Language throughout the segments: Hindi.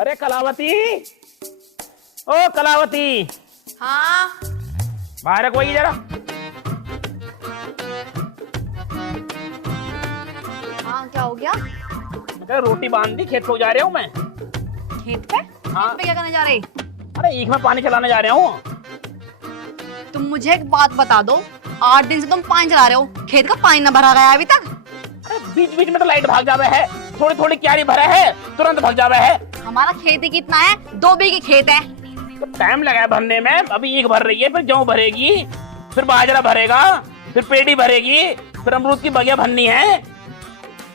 अरे कलावती, ओ कलावती, हाँ बाहर कोई जरा। हाँ, क्या हो गया? मैं रोटी बांध दी, खेत को जा रहा हूँ मैं। खेत पे? हाँ। खेत पे क्या करने जा रहे? अरे ईख में पानी चलाने जा रहा हूँ। तुम मुझे एक बात बता दो, 8 दिन से तुम पानी चला रहे हो, खेत का पानी ना भरा गया अभी तक? अरे बीच बीच में तो लाइट भाग जावे है, थोड़ी थोड़ी क्यारी भरा है, तुरंत भाग जावे है। हमारा खेत ही कितना है? 2 बीघे खेत है। तो टाइम लगा है भरने में। अभी ईख भर रही है, फिर गेहूं भरेगी, फिर बाजरा भरेगा, फिर पेड़ी भरेगी, फिर अमरूद की बगिया भरनी है।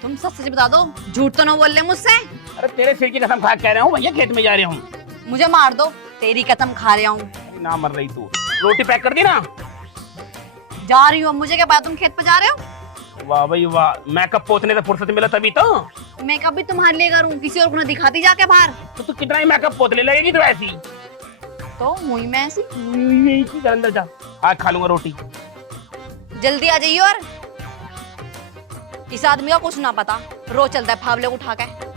तुम सच सच बता दो, झूठ तो ना बोल रहे मुझसे? अरे तेरे सिर की कसम खा के कह रहा हूँ भैया, खेत में जा रहा हूँ। मुझे मार दो, तेरी कसम खा रहा हूँ। ना मर रही तू। रोटी पैक कर दी ना? जा रही हूँ, मुझे क्या पता तुम खेत पे जा रहे हो? वाह भाई वाह, मेकअप पोतने से फुर्सत मिला तभी तो। मैं कभी तुम्हारे लिए करूँ, किसी और को ना दिखाती जाके बाहर। तो तू कितना ही मेकअप पोतने लगेगी तो ऐसी। तो मुई में ऐसी। अंदर जा, आज खा लूंगा रोटी। जल्दी आ जाइए। और इस आदमी का कुछ ना पता, रोज चलता है फावले को उठा के।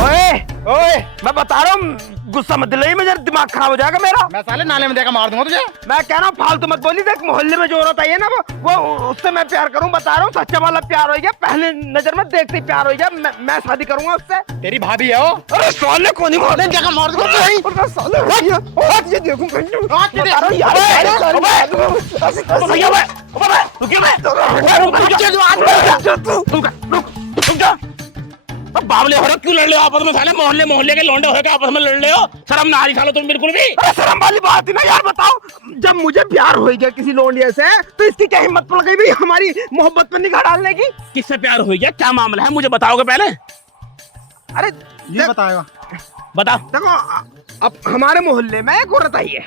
ओए ओए, मैं बता रहा हूँ, गुस्सा मत दिलाई, मेरा दिमाग खराब हो जाएगा मेरा। मैं साले नाले में देकर मार दूंगा तुझे। मैं कह रहा हूँ फालतू मत बोली। देख मोहल्ले में जो औरत आई है ना, वो उससे मैं प्यार करूँ, बता रहा हूँ, सच्चा वाला प्यार हो गया। पहले नजर में देखते ही प्यार हो गया। मैं शादी करूंगा उससे। तेरी भाभी है वो। अरे साले को नहीं मारने देकर मार दूंगा अरे साले भैया, आज ये देखूं कहीं। आज ये बता रहा हूँ यार, रुक जा। अब बावले हो रहे, क्यों लड़ रहे हो आपस में? साले मोहल्ले मोहल्ले के लौंडे हो के आपस में लड़ रहे हो। शर्म ना आ रही सालो तुम बिल्कुल भी? अरे शर्म वाली बात है ना यार। बताओ, जब मुझे प्यार हो गया किसी लौंडिया से, तो इसकी क्या हिम्मत पड़ गई भाई हमारी मोहब्बत पर निगाह डालने की? किससे प्यार हो गया, क्या मामला है, मुझे बताओगे पहले? अरे ये बताएगा। बता। देखो, अब हमारे मोहल्ले में एक औरत आई है,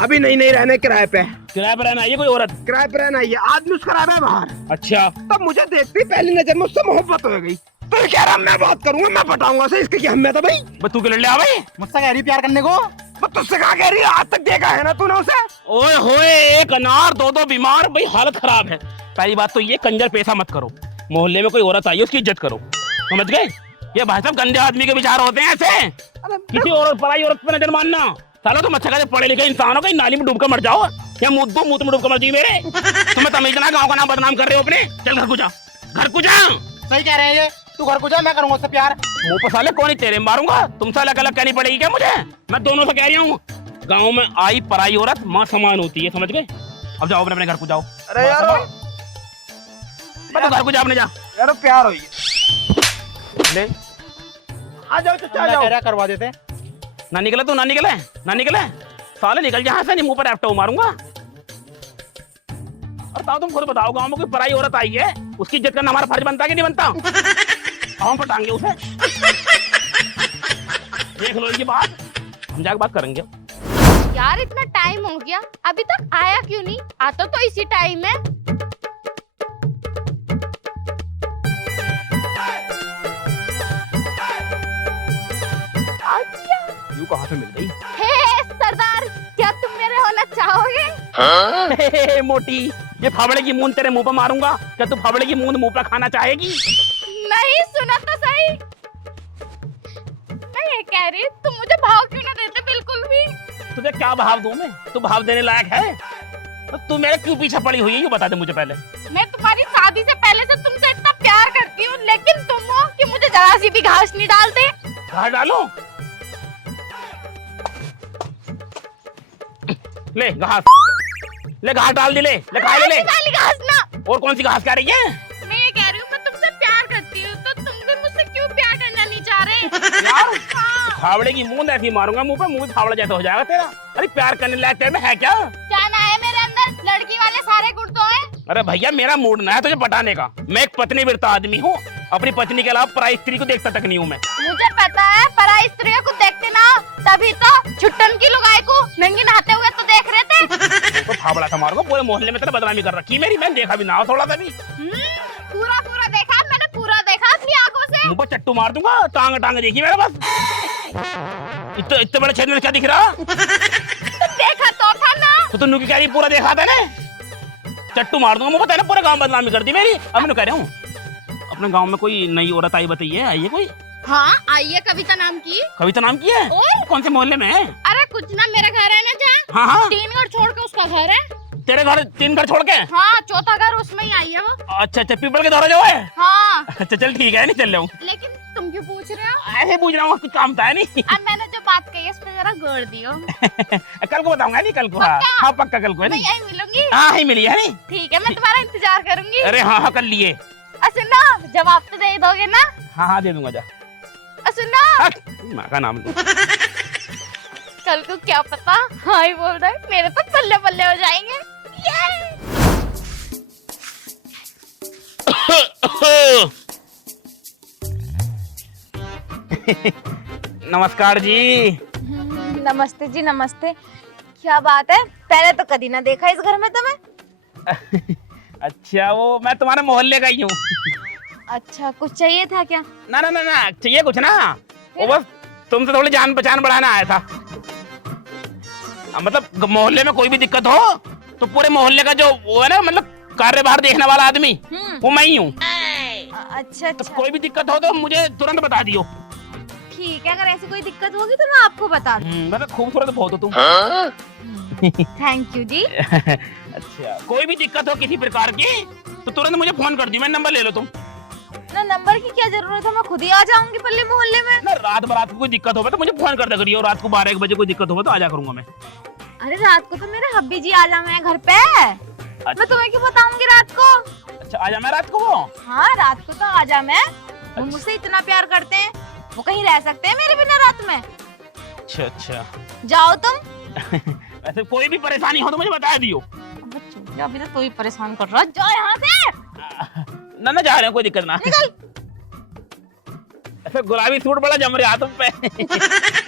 अभी नई नई रहने किराए पे। किराए पर रहना है कोई औरत? किराए पे रहना आई है, आदमी उसका रह रहा है बाहर। अच्छा, तब मुझे देखते ही पहली नजर में उससे मोहब्बत हो गई। तो ये कह रहा मैं बात करूंगा, मैं पटाऊंगा से, इसके क्या हिम्मत है भाई? बस तू के लड़ ले आ भाई। मुझसे कह रही प्यार करने को। मैं तुझसे कहा कह रही है, आज तक देखा है ना तूने उसे? ओए होए, एक अनार दो बीमार, भाई हालत खराब है। पहली बात तो ये कंजर पैसा मत करो। मोहल्ले में कोई औरत आई है, उसकी इज्जत करो, समझ गए? ये भाई साहब गंदे आदमी के विचार होते हैं ऐसे। किसी और पराई औरत पे नजर मानना। सालो तुम अच्छा खासे पढ़े लिखे इंसान हो, कहीं नाली में डूब कर मर जाओ, या मुंह में डूब कर मर जाइए मेरे। तुम्हें तमीज ना, गाँव का नाम बदनाम कर रहे हो अपने। चल घर को जा, घर को जा। सही कह रहे हैं ये। तू घर को जा, मैं करूंगा उससे प्यार। मुंह पर साले कौन ही तेरे मारूंगा? तुमसे अलग अलग कहनी पड़ेगी क्या मुझे? मैं दोनों से कह रही हूँ, गाँव में आई पराई औरत माँ समान होती है, समझ गए? अब जाओ अपने घर को जाओ। अरे यार, मैं तो घर को जा, अपने जा। यार प्यार हो गया। ले आ जाओ, चाचा आ मैं जाओ। कह रहा करवा देते। ना निकले तू, ना निकले, ना निकले। साले निकल जहाँ से, नहीं मुंह पर एप्टो मारूंगा। और ताऊ तुम खुद बताओ, गाँव में कोई पराई औरत आई है, उसकी इज्जत करना हमारा फर्ज बनता है कि नहीं बनता? हम पटाएंगे उसे। देख लो इनकी बात, हम जाके बात करेंगे। यार इतना टाइम हो गया, अभी तक आया क्यों नहीं? आता तो इसी टाइम है। यू कहाँ से मिल गई? हे सरदार, क्या तुम मेरे होना चाहोगे? हे मोटी, ये फावड़े की मूंद तेरे मुंह पर मारूंगा। क्या तू फावड़े की मूंद मुंह पर खाना चाहेगी? नहीं, सुना तो सही। मैं ये कह रही, तुम मुझे भाव क्यों ना देते बिल्कुल भी? तुझे क्या भाव दूं मैं? तू भाव देने लायक है? तो तू मेरे क्यों पीछे पड़ी हुई है, ये बता दे मुझे पहले। मैं तुम्हारी शादी से पहले से तुमसे इतना प्यार करती हूँ, लेकिन तुम हो कि मुझे जरा सी भी घास नहीं डालते। घास डालो, ले घास, ले घास डाल दी, ले खा ले। डाली घास ना। और कौन सी घास कह रही है? मैं ये कह रही हूँ, मैं तुमसे प्यार करती हूँ, तो तुम भी मुझसे क्यों प्यार करना नहीं चाह रहे? यार हाँ। फावड़े की मूंद ऐसी मारूंगा मुंह पे, मुंह में फावड़ा जैसा हो जाएगा तेरा। अरे प्यार करने लायक तेरे में है क्या? जाना है मेरे अंदर, लड़की वाले सारे गुण तो हैं। अरे भैया, मेरा मूड ना है तुझे पटाने का। मैं एक पत्नी विरता आदमी हूँ, अपनी पत्नी के अलावा पराई स्त्री को देखता तक नहीं हूँ मैं। मुझे पता है, पराई स्त्रियों को देखते ना, तभी तो छुट्टन की लुगाई को नंगी नहाते हुए तो देख रहे थे। तो फावड़ा था मारो, पूरे मोहल्ले में तेरा बदनामी कर रखी मेरी। मैंने देखा भी ना हो थोड़ा सा भी। पूरा पूरा देखा मैंने, पूरा देखा अपनी आंखों से। मुंह पर चट्टू मार दूंगा, टांग टांग देखी मेरे बस। इतने बड़े छेद में क्या दिख रहा? तो देखा तो था ना। तो तुम की कह रही पूरा देखा था ना? चट्टू मार दूंगा मुंह पर, पूरे गांव बदनामी कर दी मेरी। अब मैं कह रहा हूँ, अपने गांव में कोई नई औरत आई बताइए, आई है कोई? हाँ आइए, कविता नाम की। कविता नाम की है? और? कौन से मोहल्ले में है? अरे कुछ ना, मेरा घर है ना जहाँ, हाँ हाँ 3 घर छोड़ के उसका घर है। तेरे घर 3 घर छोड़ के? हाँ, चौथा घर उसमें ही आई है वो। अच्छा अच्छा, पीपल के दौरा जो है। हाँ अच्छा चल ठीक है, नहीं चल रहा हूँ। लेकिन तुम क्यों पूछ रहे हो? ऐसे पूछ रहा हूँ, कुछ काम था नहीं। अब मैंने जो बात कही है, इस पे जरा गौर दियो। कल को बताऊंगा, नहीं कल को। हाँ पक्का? हाँ पक्का कल को है मैं नहीं। यही मिलूंगी। हाँ ही मिली है नहीं। ठीक है, मैं तुम्हारा इंतजार करूंगी। अरे हाँ हाँ कर लिए। सुनो, जवाब तो दे दोगे ना? हाँ हाँ दे दूंगा, जा। सुनो, माँ का नाम लो। कल को क्या पता हाँ ही बोल रहा है, मेरे तो पल्ले पल्ले हो जाएंगे। नमस्कार जी। नमस्ते जी, नमस्ते। क्या बात है, पहले तो कभी ना देखा इस घर में तुम्हें। अच्छा, वो मैं तुम्हारे मोहल्ले का ही हूँ। अच्छा, कुछ चाहिए था क्या? ना ना ना ना, चाहिए कुछ ना, वो बस तुमसे थोड़ी जान पहचान बढ़ाना आया था। मतलब मोहल्ले में कोई भी दिक्कत हो तो पूरे मोहल्ले का जो वो है ना, मतलब कार्यभार देखने वाला आदमी, वो मैं ही हूँ। अच्छा तो अच्छा, कोई भी दिक्कत हो तो मुझे तुरंत बता दियो। ठीक है, अगर ऐसी कोई दिक्कत होगी तो मैं आपको बता दूँ। मतलब खूबसूरत बहुत हो तुम। थैंक यू जी। अच्छा, कोई भी दिक्कत हो किसी प्रकार की तो तुरंत मुझे फोन कर दियो, मैं नंबर ले लो तुम। ना नंबर की क्या जरूरत है, मैं खुद ही आ जाऊंगी पल्ले मोहल्ले में। ना रात बरात को कोई दिक्कत हो तो मुझे फोन कर दे करियो, रात को 12-1 बजे कोई दिक्कत हो तो आ जा करूंगा मैं। अरे रात को तो मेरे हब्बी जी आ जाए घर पे। मैं तुम्हें क्यों बताऊंगी रात को? अच्छा, आ जा मैं रात को। वो हाँ, रात को तो आ जा मैं। वो मुझसे इतना प्यार करते हैं, वो कहीं रह सकते हैं मेरे बिना रात में? अच्छा अच्छा। जाओ तुम। वैसे कोई भी परेशानी हो तो मुझे बता दियो। अभी तो तू ही परेशान कर रहा है, जाओ यहाँ से। ना ना जा रहे हैं, कोई दिक्कत ना। ऐसे गुलाबी सूट बड़ा जम रहा तुम पे।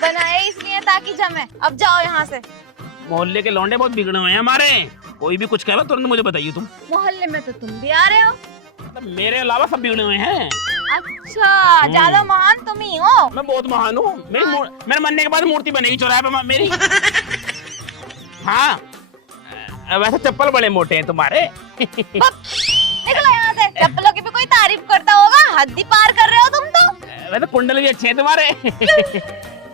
बनाए इसलिए ताकि जमे। अब जाओ यहाँ से। मोहल्ले के लौंडे बहुत बिगड़े हुए हैं हमारे, कोई भी कुछ कहे तुरंत मुझे बताइए तुम। मोहल्ले में तो तुम भी आ रहे हो। मतलब मेरे अलावा सब बिगड़े हुए हैं। अच्छा, ज्यादा महान तुम ही हो। मैं बहुत महान हूँ। मेरे मरने के बाद मूर्ति बनेगी चौराहे पे मेरी। हाँ, वैसे चप्पल बड़े मोटे हैं तुम्हारे। निकलो यहाँ से। चप्पलों की भी कोई तारीफ करता होगा, हद ही पार कर रहे हो तुम तो। वैसे कुंडल भी अच्छे हैं तुम्हारे।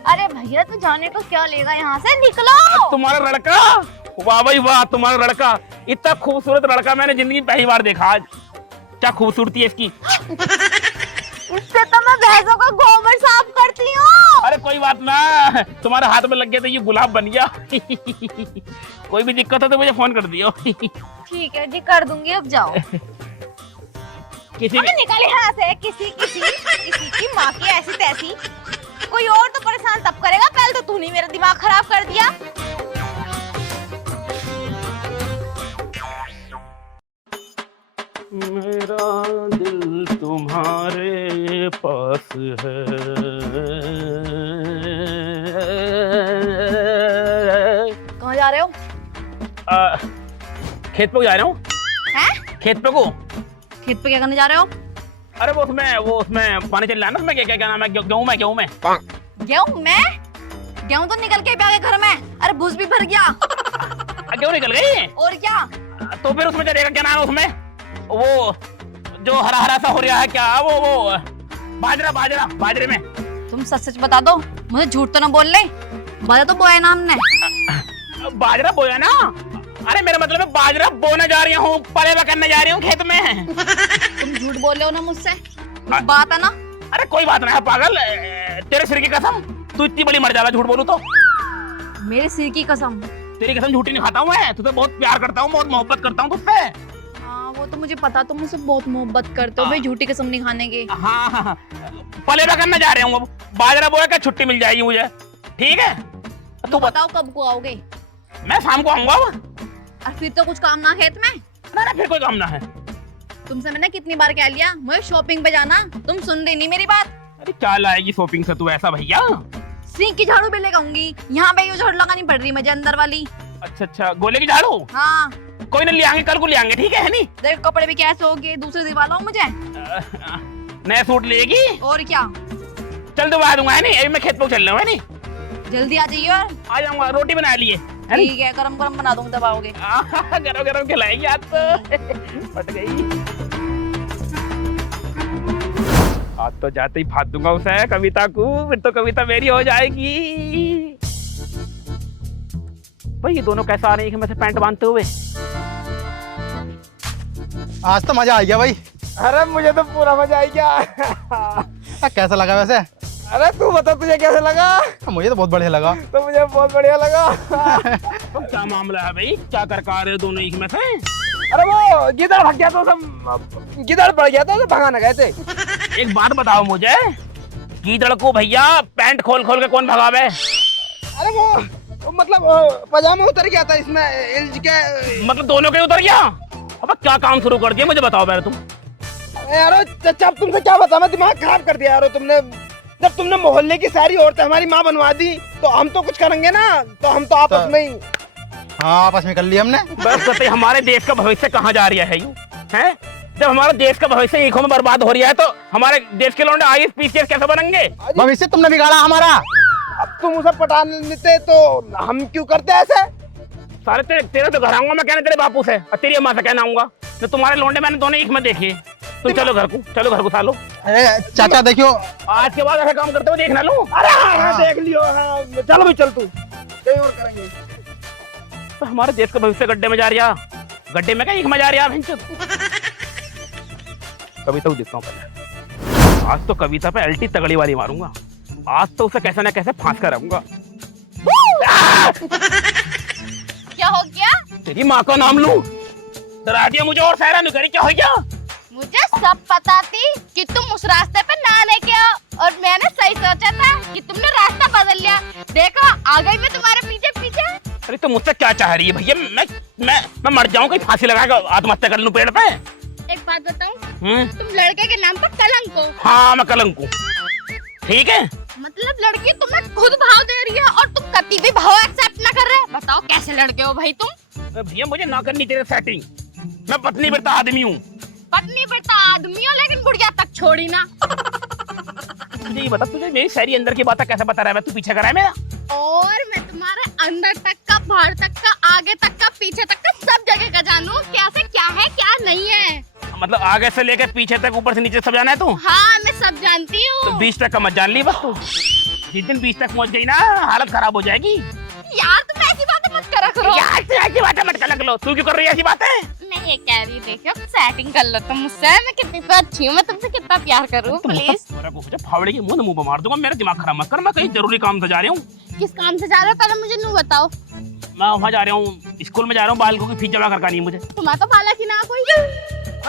अरे भैया, तू जाने को क्या लेगा, यहाँ से निकलो। तुम्हारा लड़का, वाह भाई वाह, तुम्हारा लड़का, इतना खूबसूरत लड़का मैंने जिंदगी पहली बार देखा आज। क्या खूबसूरती है इसकी। इससे तो मैं भैंसों का गोबर साफ करती हूँ। अरे कोई बात ना, तुम्हारे हाथ में लग गया तो ये गुलाब बन गया। कोई भी दिक्कत हो तो मुझे फोन कर दियो। ठीक है जी, कर दूंगी। अब जाओ। किसी अबे निकल यहाँ से। किसी की माँ की ऐसी तैसी। कोई और तो परेशान तब करेगा, पहले तो तूने मेरा दिमाग खराब कर दिया। मेरा दिल तुम्हारे पास है। कहाँ जा रहे हो? खेत पे जा रहा हूँ। हैं? खेत पे को? खेत पे क्या करने जा रहे हो? अरे वो उसमें पानी चल रहा है ना, उसमें क्या नाम है, गेहूं में। गेहूं में? गेहूं तो निकल के भी आ गए घर में। अरे भूस भी भर गया। गेहूं निकल गई? और क्या? तो फिर उसमें चलेगा, क्या नाम है उसमें, वो जो हरा हरा सा हो रहा है, क्या वो बाजरे में। तुम सच सच बता दो, मुझे झूठ तो ना बोल ले। बाजरा तो बोया ना हमने। बाजरा बोया ना? अरे मेरा मतलब है बाजरा बोने जा रही हूँ, पलेवा करने जा रही हूँ खेत में। तुम झूठ बोल रहे हो ना मुझसे, कुछ बात है ना? अरे कोई बात नहीं है पागल, तेरे सिर की कसम, तू इतनी बड़ी मर जाला झूठ बोलूं तो। मेरे सिर की कसम। तेरी कसम झूठी नहीं खाता हूँ मैं, तुझसे बहुत प्यार करता हूँ, बहुत मोहब्बत करता हूँ तुझसे। हाँ, वो तो मुझे पता, तुम मुझसे बहुत मोहब्बत करते हो भाई, झूठी कसम नहीं खाने की। हाँ, पलेवा करने जा रहे हूँ, बाजरा बोया क्या छुट्टी मिल जाएगी मुझे, ठीक है? तो बताओ कब को आओगे? मैं शाम को आऊंगा। और फिर तो कुछ काम ना खेत में? ना फिर कोई काम ना है। तुमसे मैंने कितनी बार कह लिया मुझे शॉपिंग पे जाना, तुम सुन रही नहीं मेरी बात। अरे क्या लाएगी शॉपिंग से तू ऐसा भैया? सिंक की झाड़ू भी लगाऊंगी, यहाँ पे ये झाड़ू लगानी पड़ रही मुझे अंदर वाली। अच्छा, गोले की झाड़ू? हाँ, कोई नहीं, ले आएंगे, कल को ले आएंगे, ठीक है नहीं? देख कपड़े भी कैसे हो गए, दूसरे दिलवा मुझे। नया सूट लेगी? और क्या? चल दबा दूंगा, है नहीं? अभी मैं खेत पे चल रहा हूँ, है नहीं? जल्दी आ जाइए। और आ जाऊंगा, रोटी बना लिए। ठीक है, गरम गरम बना दूंगा, दबाओगे? गरम गरम खिलाएंगे आज तो। फट गई। आज तो जाते ही फाड़ दूंगा उसे कविता को, फिर तो कविता मेरी हो जाएगी। भाई ये दोनों कैसा आ रहे हैं कि मैं से पैंट बांधते हुए? आज तो मजा आ गया भाई। अरे मुझे तो पूरा मजा आ गया। कैसा लगा वैसे? अरे तू बता तुझे कैसे लगा? मुझे तो बहुत बढ़िया लगा। तो मुझे बहुत बढ़िया लगा। तो क्या मामला है भाई, क्या कर आ रहे हो दोनों एक में से? अरे वो गिदड़ भाग गया था, सब गिदड़ पड़ गया था तो भगाने गए थे। एक बात बताओ मुझे, गीदड़ को भैया पैंट खोल खोल के कौन भगावे? अरे वो मतलब पजामा उतर गया था इसमें इल्ज के। मतलब दोनों के उतर गया? अब क्या काम शुरू कर दिया मुझे बताओ पहले तुम। यारो चचा अब तुमसे क्या बताऊं, मैं दिमाग खराब कर दिया यारो तुमने। जब तुमने मोहल्ले की सारी औरतें हमारी माँ बनवा दी तो हम तो कुछ करेंगे ना, तो हम तो आपस में ही। हाँ आपस में कर लिया हमने। बस बताइए हमारे देश का भविष्य कहाँ जा रहा है यूं हैं? जब हमारा देश का भविष्य ईखों में बर्बाद हो रहा है तो हमारे देश के लौंडे आईएएस पीसीएस कैसे बनेंगे? भविष्य तुमने बिगाड़ा हमारा। अब तुम उसे पटा लेते तो हम क्यों करते ऐसे? सारे तेरे तो घर आऊंगा मैं कहने तेरे बापू से और तेरी अम्मा से कहना आऊंगा। तो तुम्हारे लौंडे मैंने दोनों ईख में देखे। तुम चलो घर को, चलो घर को सालो। अरे चाचा देखियो, आज के बाद ऐसा काम करते हुए देख ना लो। अरे हाँ देख लियो। हाँ चलो भी चल, तू कहीं और करेंगे। तो हमारे देश का भविष्य गड्ढे में जा रहा, गड्ढे में क्या ईख में जा रहा? कविता को देखता हूँ पहले। आज तो कविता पे एल्टी तगड़ी वाली मारूंगा। आज तो उसे कैसे ना कैसे फांस कर रहूंगा। क्या हो गया? तेरी माँ का नाम लूं? डरा दिया मुझे और सहरा नहीं करी। क्या हो गया? मुझे सब पता थी कि तुम उस रास्ते पे ना लेके आओ और मैंने सही सोचा था कि तुमने रास्ता बदल लिया। देखो आ गई मैं तुम्हारे पीछे पीछे। अरे तो मुझसे क्या चाह रही है भैया? मैं मर जाऊं, कहीं फांसी लगा के आत्महत्या कर लूं पेड़ पे? एक बात बताऊं, तुम लड़के के नाम पर कलंक हो। हाँ मैं कलंक हूँ, ठीक है? मतलब लड़की तुम्हें खुद भाव दे रही है और तुम कभी भी भाव एक्सेप्ट ना कर रहे। बताओ कैसे लड़के हो भाई तुम? भैया मुझे ना करनी तेरे सेटिंग। मैं पत्नी व्रता आदमी हूँ। पत्नी बेटा आदमी हो लेकिन बुढ़िया तक छोड़ी ना। मुझे ये बता, तुझे मेरी सारी अंदर की बातें कैसे बता रहा है? तू पीछे कर रहा है मेरा? और मैं तुम्हारे अंदर तक का, बाहर तक का, आगे तक का, पीछे तक का, सब जगह का जानू कैसे क्या है क्या नहीं है। मतलब आगे से लेकर पीछे तक, ऊपर से नीचे सब जाना है तू? हाँ मैं सब जानती हूँ। तो 20 तक का मत जान ली बस तू। जिस दिन 20 तक पहुँच गई ना हालत खराब हो जाएगी। यार तुम ऐसी बातें मत करा करो। यार तू ऐसी बातें मत कर लो। तू क्यों कर रही है ऐसी बातें? मैं ये कह रही देखो सेटिंग कर लो तुम मुझसे। मैं कितनी तो अच्छी हूँ, मैं तुमसे कितना प्यार करूँ। प्लीज फावड़े की मुंह मुंह मार दूंगा। मेरा दिमाग खराब मत कर। मैं कहीं जरूरी काम से जा रही हूँ। किस काम से जा रहे हो पहले मुझे नू बताओ। मैं वहाँ जा रहा हूँ, स्कूल में जा रहा हूँ। बालकों की फीस जमा करनी है मुझे। तुम्हारा तो बालक ही ना कोई।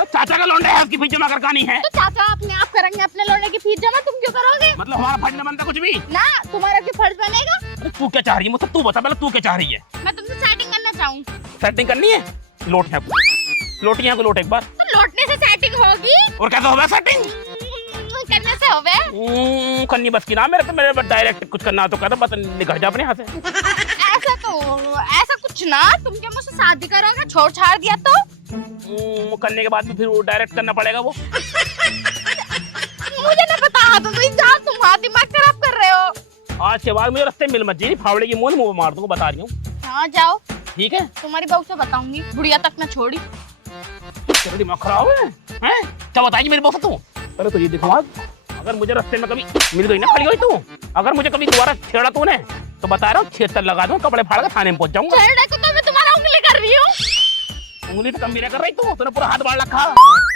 चाचा का लौंडा है, उसकी फीस जमा करनी है। तो चाचा अपने आप करेंगे अपने लौंडे की फीस जमा, तुम क्यों करोगे? मतलब हमारा फर्ज न बनता कुछ भी ना, तुम्हारा क्यों फर्ज बनेगा? अरे तू क्या चाह रही है मुझसे? तू बता पहले, तू क्या चाह रही है? मैं तुमसे सेटिंग करना चाहूँ। सेटिंग करनी है? लोटियां को लोट एक बार। तो लौटने से सेटिंग होगी और कैसे होगा सेटिंग? करने से होवे। करनी बस की ना मेरे डायरेक्ट कुछ करना तो कहता बस निकल जा अपने यहाँ से। ऐसा कुछ ना, तुम क्या मुझसे शादी करोगे? छोड़ छाड़ दिया तो करने के बाद भी फिर वो डायरेक्ट करना पड़ेगा वो। मुझे नहीं पता। तुम जा, तुम्हारा दिमाग खराब कर रहे हो। आज के बाद मुझे रास्ते मिल मत जी। फावड़े की मुंह मार दूंगा, बता रही हूँ। हाँ जाओ, ठीक है? तुम्हारी बहू से बताऊंगी, बुढ़िया तक न छोड़ी। तेरा दिमाग खराब है हैं? क्या बताएगी मेरी बहू से तू? पहले तो ये देखो, अगर मुझे रास्ते में कभी मिल गई ना खड़ी हुई तू, अगर मुझे कभी दोबारा छेड़ा तूने तो बता रहा हूँ 76 लगा दूँ, कपड़े फाड़ कर थाने में पहुंच जाऊंगा। छेड़े को तो मैं तुम्हारा उंगली कर रही हूँ। उंगली तो कम भी नहीं कर रही तूने पूरा हाथ बाढ़ रखा,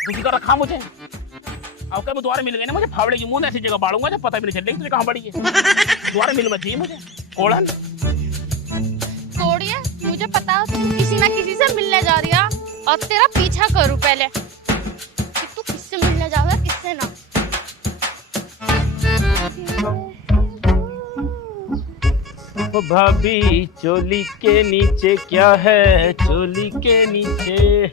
दुखी कर रखा मुझे। अब कभी दोबारा मिल गई ना मुझे, फावड़े की मुंह ऐसी जगह बाड़ूंगा जब पता भी नहीं चलेगी तुझे कहाँ बड़ी है। दोबारा मिल मत चाहिए मुझे। कोड़न कोड़िए, मुझे पता है तुम किसी ना किसी से मिलने जा रही है और तेरा पीछा करूँ पहले कि तू किससे मिलने जाओगे किससे ना। भाभी चोली के नीचे क्या है? चोली के नीचे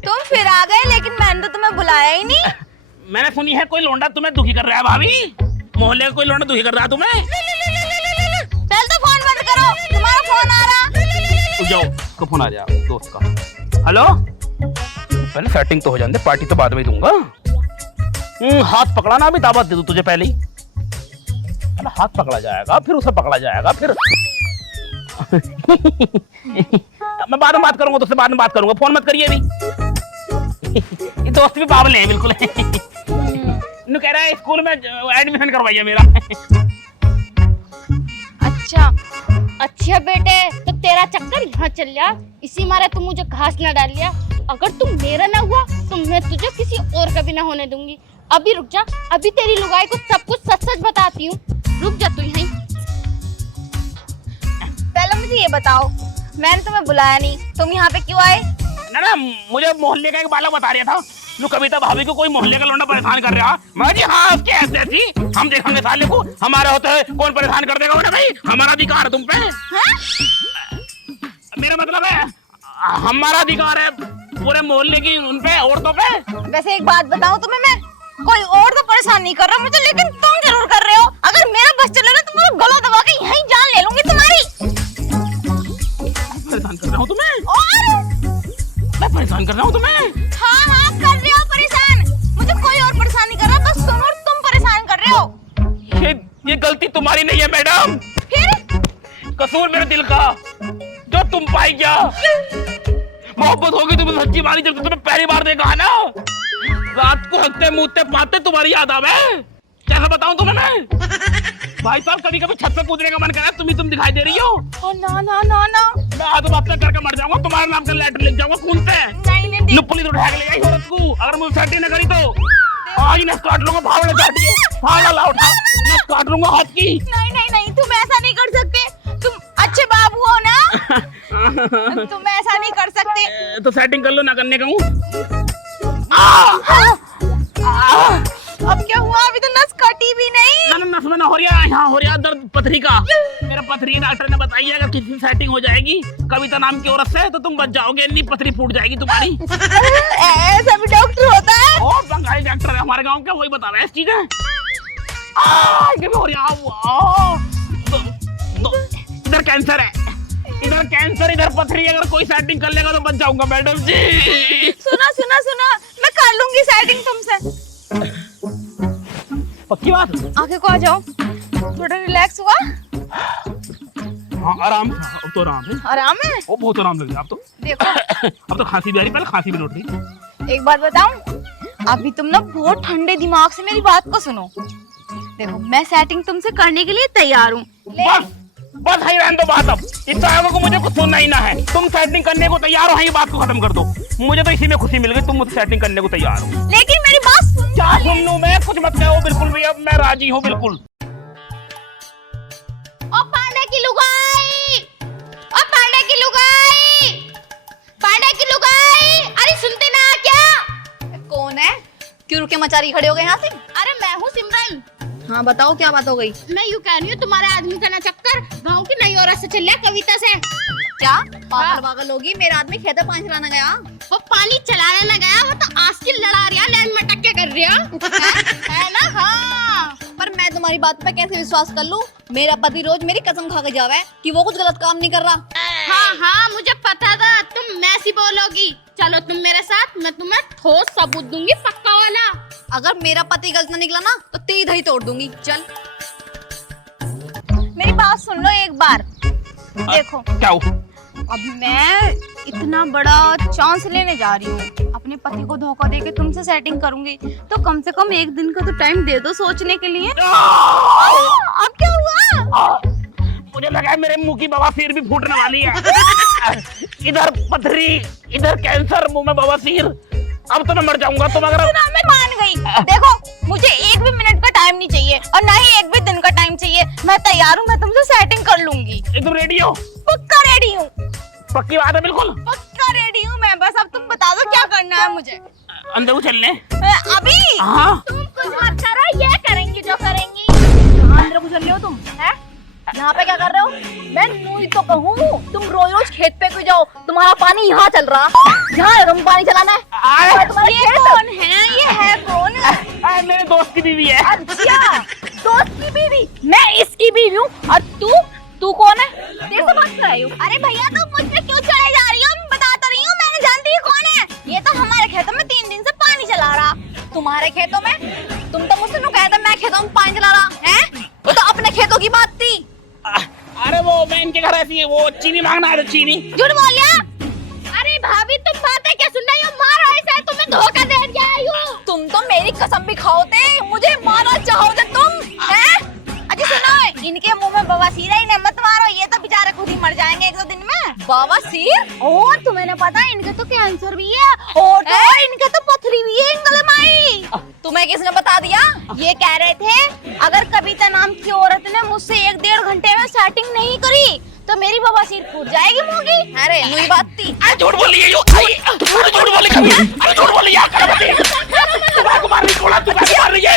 तुम फिर आ गए, लेकिन मैंने तो तुम्हें बुलाया ही नहीं। मैंने सुनी है कोई लौंडा तुम्हें दुखी कर रहा है भाभी। मोहल्ले का कोई लौंडा दुखी कर रहा है तुम्हें? पहले तो फोन बंद करो, तुम्हारा फोन आ रहा। जाओ, उसका फोन आ जाए दोस्त का। हेलो, पहले सेटिंग तो हो जाने दे, पार्टी तो बाद में ही दूंगा। हाथ पकड़ा ना, अभी दावत दे दूं तुझे पहले ही। हाथ पकड़ा जाएगा, फिर उसे पकड़ा जाएगा, फिर मैं बाद में बात करूंगा तुझसे, बाद में बात करूंगा। फोन मत करिए अभी। ये दोस्त भी बावले हैं बिल्कुल। नु कह रहा है स्कूल में एडमिशन करवाइए मेरा। अच्छा बेटे, तो तेरा चक्कर यहाँ चल गया, इसी मारे तुम मुझे घास न डाल लिया। अगर तुम मेरा ना हुआ तो मैं तुझे किसी और का भी ना होने दूंगी। अभी रुक जा, अभी तेरी लुगाई को सब कुछ सच सच बताती हूँ। रुक जा तू यहीं। पहले मुझे ये बताओ, मैंने तुम्हें बुलाया नहीं, तुम यहाँ पे क्यों आए? ना मुझे मोहल्ले का एक बालक बता रहा था, नु कविता भाभी को कोई मोहल्ले का लौंडा परेशान कर रहा। मैं जी हाँ, उसके ऐसे ऐसी हम देखेंगे साले को, हमारे होते है कौन परेशान कर देगा उन्हें? भाई हमारा अधिकार है तुम पे। मेरा मतलब है हमारा अधिकार है पूरे मोहल्ले की उन पे, औरतों पे। वैसे एक बात बताऊं तुम्हें, मैं कोई और तो परेशान नहीं कर रहा मुझे, लेकिन तुम जरूर कर रहे हो। अगर मेरा बस चले ना, तुम्हारा गला दबा के यहीं जान ले लूंगी तुम्हारी। परेशान कर रहा हूँ तुम्हें? और मैं परेशान कर रहा हूँ तुम्हें? हाँ कर रहे हो परेशान। मुझे कोई और परेशान नहीं कर रहा, बस तुम और तुम परेशान कर रहे हो। ये गलती तुम्हारी नहीं है मैडम, फिर कसूर मेरे दिल का, जो तुम पाई क्या। मोहब्बत होगी तुम सच्ची वाली, जब तुम्हें पहली बार देखा है ना, रात को हंसते मुझते पाते तुम्हारी याद आवे। कैसे बताऊं तुम्हें मैं? भाई साहब कभी कभी छत पे कूदने का मन करा, तुम दिखाई दे रही हो। ना ना ना ना, मैं आज अपने करके मर जाऊंगा, तुम्हारे नाम का लेटर लिख जाऊंगा खून से। नहीं पुलिस उठा के ले जाएगी औरत को, अगर मुझे सेटिंग न करी तो आज नस काट लूंगा। फावड़ा काटिए, फावड़ा ला उठा, नस काट लूंगा हाथ की। नहीं, तुम ऐसा नहीं कर सकते, तुम अच्छे बाबू हो ना। तुम ऐसा नहीं कर सकते। तो सेटिंग कर लो, ना करने का हूँ। अब क्या हुआ? अभी तो नस कटी भी नहीं। नस में ना हो रहा, यहाँ हो रहा दर्द पथरी का। मेरा पथरी डॉक्टर ने बताई है, अगर किसी सेटिंग हो जाएगी कविता नाम की औरत से तो तुम बच जाओगे, नहीं पथरी फूट जाएगी तुम्हारी। ऐसा भी डॉक्टर होता है? ओ बंगाली डॉक्टर है हमारे गांव का, वही बता रहा है इस चीजें। हो रहा इधर कैंसर है, इधर कैंसर, इधर पथरी, अगर कोई सेटिंग कर लेगा तो बच जाऊंगा मैडम जी। सुना, मैं कर लूंगी सेटिंग तुमसे। पक्की बात? आगे को आ जाओ, थोड़ा रिलैक्स हुआ? हाँ आराम, अब तो आराम है। आराम है? वो बहुत आराम लग रहा है अब तो। देखो अब तो खांसी भी आ रही, पहले खांसी भी लौट रही। एक बात बताऊं, अभी तुम ना बहुत ठंडे दिमाग से मेरी बात को सुनो। देखो मैं सेटिंग तुमसे करने के लिए तैयार हूँ। बस है रहने दो बात, अब इस आगे को मुझे कुछ सुनना ही ना है। तुम सेटिंग करने को तैयार हो, ये बात को खत्म कर दो। मुझे तो इसी में खुशी मिल गई, तुम मुझसे सेटिंग करने को तैयार हो। लेकिन मेरी बात सुन। क्या सुन लूं मैं? कुछ मत कहो बिल्कुल भी, अब मैं राजी हूँ बिल्कुल। ओ पांडे की लुगाई, ओ पांडे की लुगाई, पांडे की लुगाई, अरे सुनते ना क्या? कौन है? क्यों रुके मचारी खड़े हो गए यहाँ से? अरे मैं हूँ सिमरन। हाँ बताओ क्या बात हो गई? मैं यूँ कह रही हूँ, तुम्हारे आदमी का ना चक्कर गांव की नई औरत से चल रहा, कविता से। क्या पागल होगी? मेरा आदमी खेत में पानी चलाना गया। वो पानी चलाने ना गया, वो तो आज की लड़ा रहा, लैंड में टक्के कर रहा है ना। हाँ पर मैं तुम्हारी बात पे कैसे विश्वास कर लूं? मेरा पति रोज मेरी कसम खा के जावे कि वो कुछ गलत काम नहीं कर रहा। हाँ मुझे पता था तुम मैसी बोलोगी। चलो तुम मेरे साथ, मैं तुम्हें ठोस सबूत दूंगी, पक्का वाला। अगर मेरा पति गलत ना निकला ना तो तीर ही तोड़ दूंगी। चल मेरी बात सुन लो एक बार। देखो क्या हो? अब मैं इतना बड़ा चांस लेने जा रही हूँ, अपने पति को धोखा देके तुमसे सेटिंग करूंगी, तो कम से कम एक दिन का तो टाइम दे दो सोचने के लिए। अब क्या हुआ? मुझे लगा है मेरे मुंह की बवासीर भी फूटने वाली है। इधर पथरी, इधर कैंसर, मुंह में बवासीर। अब तो मैं मर जाऊंगा। तुम अगर मैं मान गई। देखो मुझे एक भी मिनट का टाइम नहीं चाहिए और ना ही एक भी दिन का टाइम चाहिए। मैं तैयार हूँ, मैं तुमसे सेटिंग कर लूंगी। एकदम रेडी हो? पक्का रेडी हूँ। पक्की बात है? बिल्कुल पक्का रेडी हूँ मैं। बस अब तुम बता दो क्या करना है मुझे। अंदर को चलने? अभी हाँ तुम कुछ मत करो, ये करेंगी जो करेंगी। कहाँ अंदर को चल रहे हो तुम? हैं? यहाँ पे क्या कर रहे हो? मैं नूई तो कहूँ, तुम रोज रोज खेत पे क्यों जाओ? तुम्हारा पानी यहाँ चल रहा, यहाँ तुम पानी चलाना है। ये कौन है? ये है कौन? मेरे दोस्त की बीवी है। अच्छा दोस्त की बीवी? मैं इसकी बीवी हूँ। और तू कौन है? तेरे से बात कर रही हूँ। अरे भैया तुम मुझ पे क्यों चढ़े जा रही हो? मैं बता तो रही हूँ, मैंने जानती हूँ कौन है। ये तो हमारे खेतों में 3 दिन से पानी चला रहा। तुम्हारे खेतों में? तुम तो मुझसे नु कहते मैं खेतों में पानी चला रहा है। वो तो अपने खेतों की बात थी। अरे वो मैं इनके घर ऐसी है, वो चीनी मांगना है तो चीनी। झूठ बोल लिया। अरे भाभी तुम बातें क्या सुन रही हो? मारो ऐसा, तुम्हें धोखा दे दिया आयु। तुम तो मेरी कसम भी खाओते, मुझे मारना चाहोगे तुम हैं? अच्छा सुनो, इनके मुंह में बवासीर है, इन्हें मत मारो, ये तो बेचारे खुद ही मर जाएंगे एक दो दिन में। बवासीर? और तुम्हें ना पता है इनके तो कैंसर भी है, और तो इनके तो पथरी भी है गले में। तुम्हें किसने बता दिया? ये कह रहे थे अगर कविता नाम की औरत ने मुझसे 1-1.5 घंटे में सेटिंग नहीं करी तो मेरी बवासीर फूट जाएगी मोगी। अरे नई बात थी। झूठ बोली है, झूठ बोली कभी, झूठ बोली यार, कर मत। तू मार रही है,